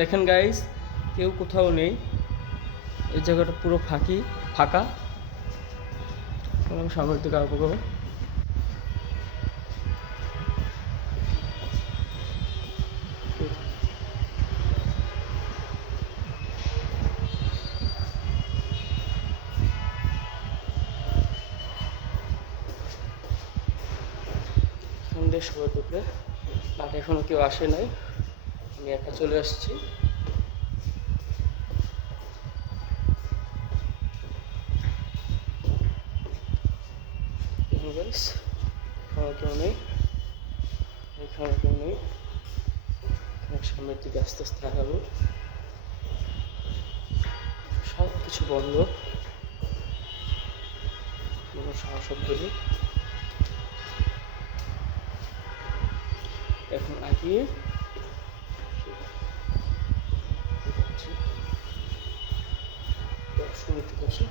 দেখেন গাইস, কেউ কোথাও নেই। এই জায়গাটা পুরো ফাঁকা। আমি সামনের দিকে আগাবো। সন্ধ্যে সবাই ঢুকলে, বাট এখনো কেউ আসে নাই। আমি একা চলে আসছি। গাইস, এখানে কেউ নেই, এখানে কেউ নেই। সামনের দিকে আস্তে আস্তে আগাবো। সব কিছু বন্ধ, কোনো শব্দ নেই। এখন আগিয়ে দর্শন নিতে পারছি।